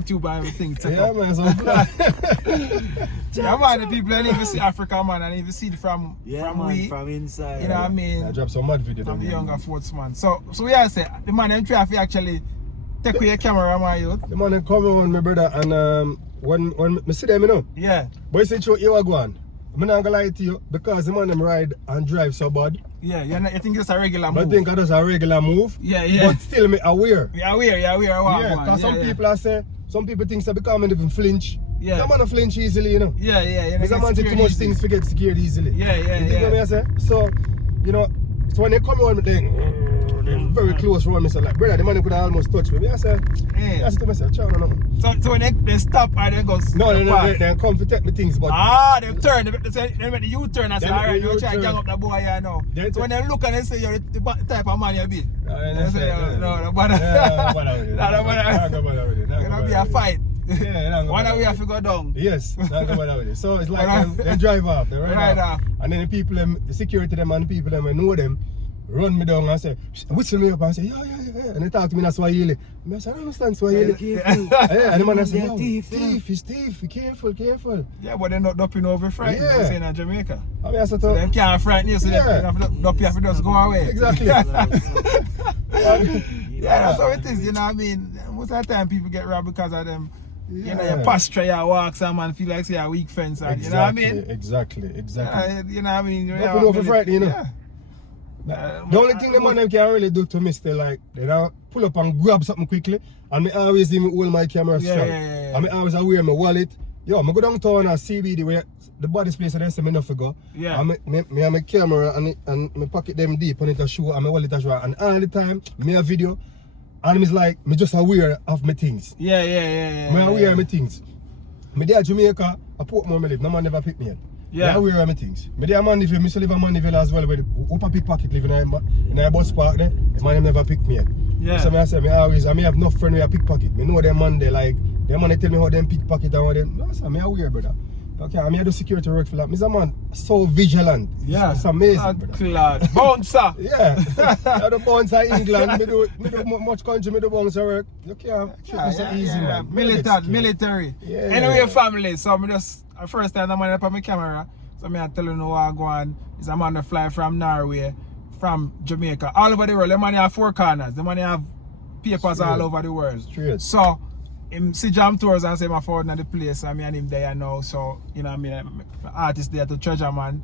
YouTube and everything. Yeah, man, so black. Yeah, man, the people don't even see Africa, man, and even see it from inside. You know what I mean? I dropped some mad video. From the younger folks, man. So we are say the man them try to actually take away your camera, man, you. The man them come on, my brother, and when I see them, you know. Yeah. But you see, you are going. I'm not gonna lie to you because the man them ride and drive so bad. Yeah, you think it's a regular move? But I think that's a regular move. Yeah. But still, me aware. Yeah, aware. Yeah, because some people are say, some people think that because I even flinch. Yeah. Some man flinch easily, you know. Yeah. Because man take too much things to get scared easily. Yeah. You think what I say? So, you know, so when they come on me, they're very close around me, so like, brother, the man could have almost touched me. I said, I said to myself, child, no. So when they stop and they go. No, they come to take me things, but. They turn, they make the U-turn and say, alright, you try to gang up the boy here now. So when they look and they say, you're the type of man you be. They say, no bother. No bother. It's gonna be a fight. Yeah, one way have to go down. Yes, not go bother with it. So it's like they drive off, they ride off. And then the people, the security them and the people them, I know them, run me down and say, whistle me up and say, yeah. And they talk to me in Swahili. I say, I don't understand Swahili. Yeah, and the man say, yo, thief, be careful. Yeah, but they're not dumping over frightened, yeah. Saying in Jamaica. I mean, I said, so them can't frighten you, so they have to just go away. Exactly. Yeah, that's how it is, you know what I mean? Most of the time people get robbed because of them. Yeah. You know, your posture, your walk, some man feel like say a weak fence, and you know what I mean? Exactly. You know what I mean? Nothing over frightened, you know? Yeah. The only thing the man can really do to me is like, they don't pull up and grab something quickly, and me always even hold my camera strong. And me always aware my wallet. Yo, I go downtown and CBD where the body space and there's enough to go. Yeah. And me have my camera and my pocket them deep on it a show and my wallet as well. And all the time, me a video. And it's like, me just aware of my things. Yeah. Me aware of my things. Me there Jamaica, I Portmore me live, no man never pick me up. Yeah. Me aware of my things. Me there Mandeville, me still live in Mandeville as well, where the upper pickpocket live in a bus park there. The man never pick me up. Yeah. So I say, I have no friend who a pickpocket. Me know them man they like, them man they tell me how them pickpocket and how them. No, sir, me aware, brother. Okay, I'm here to security work for that. I'm a man so vigilant. Yeah. It's amazing, brother. Bouncer. Yeah. I do bouncer in England. Me do much country, me do bouncer work. You can't shoot me so easy, man. Military. Yeah. Anyway, family. So I just first time I'm on my camera. So I tell you what I go on. Is a man that fly from Norway, from Jamaica, all over the world. The man have 4 corners. The man have papers all over the world. Straight. So him see Jam Tours and say my forward in the place, and me and him there now. So you know what I mean, artist there to treasure, man.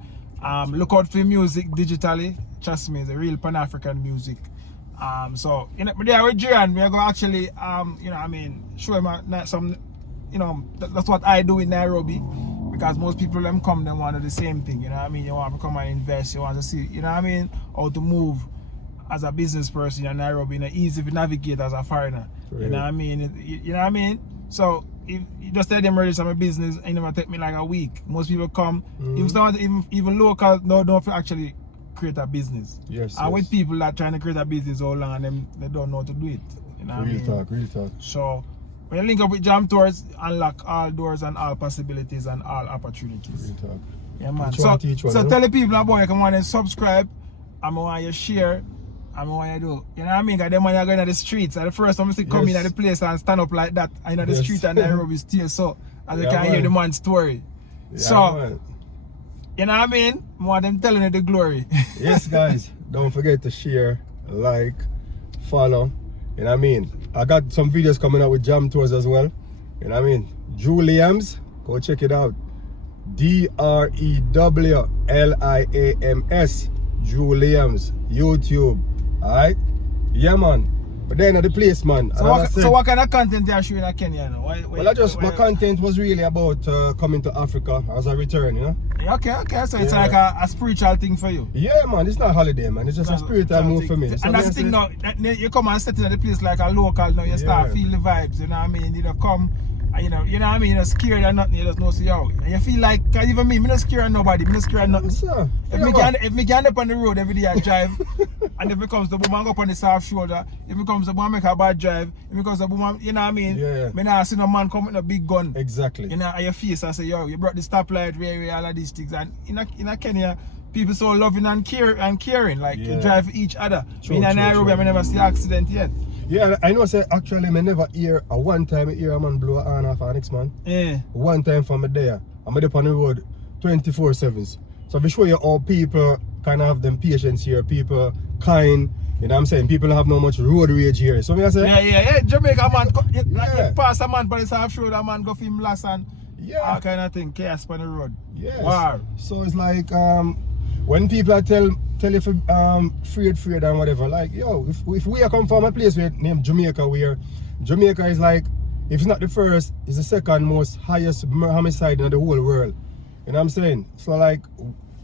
Look out for music digitally. Trust me, it's a real Pan-African music. So you know, there with Jiran, we are going to actually you know what I mean, show him some, you know, that's what I do in Nairobi, because most people them come, they want to do the same thing. You know what I mean, you want to come and invest, you want to see, you know what I mean, how to move as a business person in Nairobi, you know, easy to navigate as a foreigner. You know what I mean? You know what I mean? So if you just tell them register my business, it never take me like a week. Most people come, even local, don't actually create a business. Yes. And with people that trying to create a business all long, and they don't know how to do it. You know what I mean? Real talk. So when you link up with Jam Tours, unlock all doors and all possibilities and all opportunities. Real talk. Yeah, man. So tell the people about you come on and subscribe. I'm want you share. I mean, what you do, you know what I mean? Because them when you're going to the streets, and the first time I see come in at the place and stand up like that, and the street and Nairobi still so, as you can hear the man's story. So, you know what I mean? More them telling you the glory. Yes, guys, don't forget to share, like, follow. You know what I mean? I got some videos coming out with Jam Tours as well. You know what I mean? Juliams, go check it out. DREWLIAMS, Juliams, YouTube. Alright? Yeah, man. But then at the place, man. So what kind of content they are showing in Kenya now? My content was really about coming to Africa as a return, you know? Okay. So it's like a spiritual thing for you? Yeah, man. It's not holiday, man. It's just a spiritual move for me. So and that's the thing now. You come and sit in the place like a local now. You start feel the vibes, you know what I mean? You come. You know what I mean? You're not scared or nothing, you just know see how. And you feel like, cause even me, I'm not scared of nobody, I'm not scared of nothing. Sir, if me can up on the road every day I drive, and if it comes the boom, I go up on the soft shoulder, if it comes the boom, I make a bad drive, if it comes the boom, you know what I mean? Yeah. Me not see no man come with a big gun. Exactly. You know, at your face, I say, yo, you brought the stoplight, all of these things. And in Kenya, people so loving and caring, like you drive for each other. In Nairobi, I never see accident yet. Yeah, I know. Say actually, me never hear a one time I hear a man blow a horn off an next man. Yeah. One time from me there, I'm up on the road 24/7. So to show you how people kind of have them patience here, people kind. You know what I'm saying? People don't have no much road rage here. So me I say. Yeah. Jamaica man, like pass a man, but it's half sure that man go for him last and all kind of thing, chaos on the road. Yes. Wow. So it's like when people are tell you for afraid and whatever, like yo, if we are come from a place named Jamaica, where Jamaica is like, if it's not the first, it's the second most highest homicide in the whole world. You know what I'm saying? So like,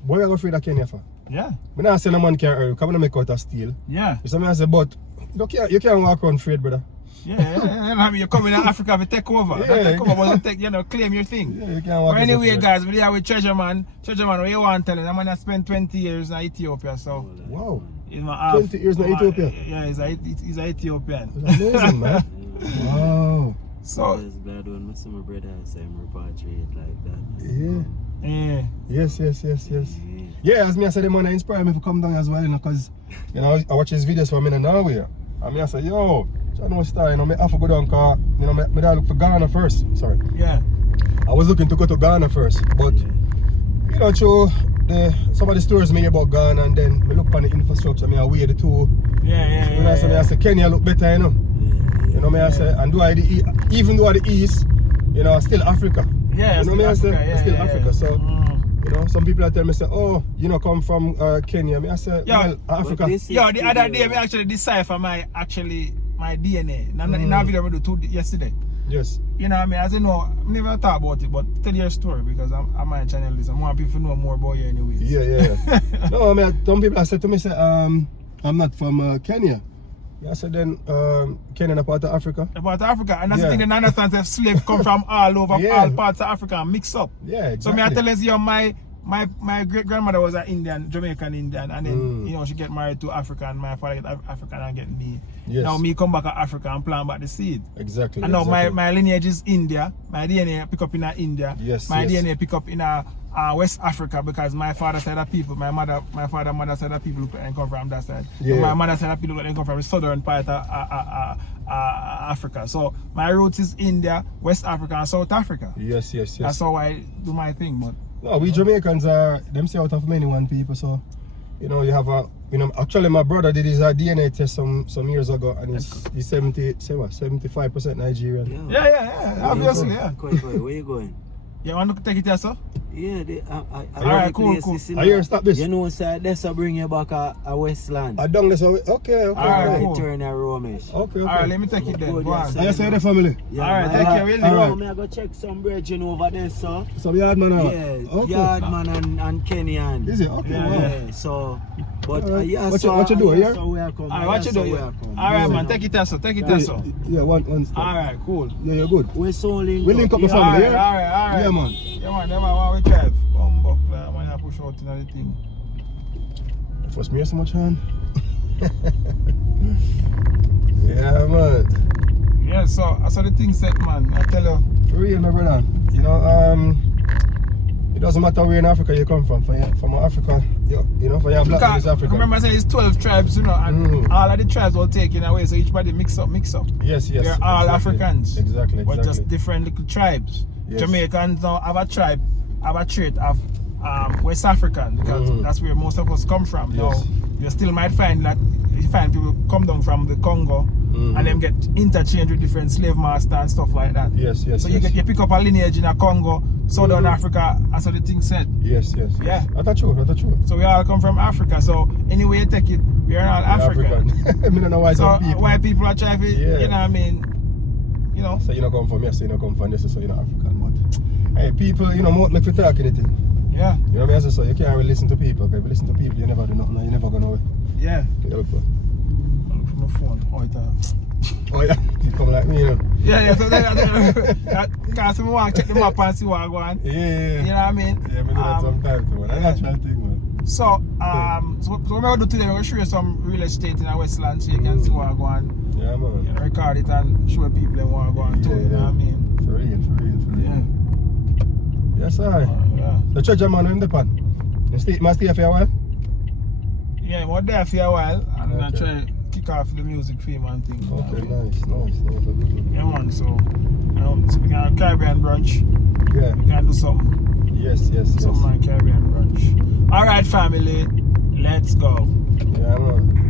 what are you afraid of Kenya for? Yeah. When I say no man can't hurt you, come and make out a steal. Yeah. So I say, but you can't walk around afraid, brother. Yeah. I mean, you come in Africa to take over. Yeah, Come over to claim your thing. Yeah, you can't walk. But anyway, guys, we're here with Treasure Man. Treasure Man, what you want to tell him? That man has spent 20 years in Ethiopia, so. Wow. He's my half. 20 years in Ethiopia? Yeah, he's an Ethiopian. That's amazing, man. Wow. So. It's glad when my summer brother say I'm repatriate like that. Yeah. Yeah. Yes. Yeah, as me I said, the man inspire me to come down as well, you know, because, you know, I watch his videos from in Norway. And me I say, yo, I know star, you know, I have to go down because, you know, me I look for Ghana first. Sorry. Yeah. I was looking to go to Ghana first, but, you know, through some of the stories me hear about Ghana, and then me look on the infrastructure, me I weigh the two. Yeah. You know, so me I say, Kenya look better, you know. You know, me I say, and even though the East, you know, still Africa. Yeah, you know, me I say, it's still Africa. So, you know, some people tell me, say, oh, you know, come from Kenya. Me I say, well, Africa. Yo, the other day, me actually decipher my DNA. In that video we do yesterday. Yes. You know what I mean? As you know, I never thought about it, but tell your story because I'm my channel is. I want people to know more about you anyway. Yeah. No, I mean, some people have said to me, say, I'm not from Kenya. Yeah, so then Kenya is part of Africa. A part of Africa, and that's the thing they understand that slaves come from all over, all parts of Africa and mix up. Yeah, exactly. So me I tell you, my great grandmother was an Jamaican Indian, and then you know she get married to African. My father get African and get me. Yes. Now me come back to Africa and plant back the seed. Exactly. And now my lineage is India. My DNA pick up in India. Yes. My DNA pick up in West Africa because my father side of people, my mother side of people come from that side. Yeah. My mother side of people come from the southern part of Africa. So my roots is India, West Africa, and South Africa. Yes. That's how I do my thing, but. No, we Jamaicans are them say out of many one people, so you know you have actually my brother did his DNA test some years ago and he's 75% Nigerian. Yeah, obviously, yeah. Where you going? You want to take it here, sir? Yeah, alright, cool. I hear stop this. You know, sir, this will bring you back a Westland. I done this okay. Alright, cool. Turn a Romish. Okay. Alright, let me take it then. Go on. Yes, sir, the family. Yeah, alright, take care, really. I'm going to go check some bridging over there, sir. Some yard man out? Yeah, okay. Yardman and Kenyan. Is it? Okay, Yeah, so, but yeah, what you do here? Alright, what you do here? Alright, man, take it there, sir. Take it there, sir. Yeah, one step. Alright, cool. Yeah, you're good. We're so linked. We link up the family, yeah? Alright. Yeah, man. Yeah, man, while we drive. Bumbuck, man, I push out another thing. First me so much hand. Yeah, man. Yeah, so I saw the thing set, man. I tell you. For real, my brother. You know, it doesn't matter where in Africa you come from. From Africa, you know, for your black is Africa. Remember I said it's 12 tribes, you know, and all of the tribes will taken away, so each body mix up. Yes. They're all Africans. Exactly. But just different little tribes. Yes. Jamaicans now have a tribe, have a trait of West African, because that's where most of us come from. Yes. Now, you still might find that you find people come down from the Congo and them get interchanged with different slave masters and stuff like that. Yes. So you pick up a lineage in a Congo, Southern Africa, as the thing said. Yes. Yeah. That's true. So we all come from Africa. So anyway you take it, we are all African. I don't know why so people. why people are trying to, you know what I mean? You know. So you don't come from here, so you don't come from this, so you're not African. But hey, people, you know, more make you talk anything. Yeah. You know what I mean? So you can't really listen to people. Because if you listen to people, you never do nothing. You're never gonna. Yeah. You look for. I look for my phone. Oh yeah. You come like me, you know. Yeah. So because I want to check the map and see what I go on. Yeah. You know what I mean? Yeah, we do that sometimes too, man. That's natural thing, man. So what we're gonna do today, we're gonna show you some real estate in our Westland so you can see what I go on. Yeah, man. You know, record it and show people them what I go on too. You know what I mean? For real. Yeah. Yes, sir. Yeah. The treasure man in the pan. You must stay for a while? Yeah, we're there for a while and I try to kick off the music film and things. Okay, nice. Yeah, man, so we can have Caribbean brunch. Yeah. We can do something. Yes. Something like Caribbean brunch. Alright, family, let's go. Yeah, man.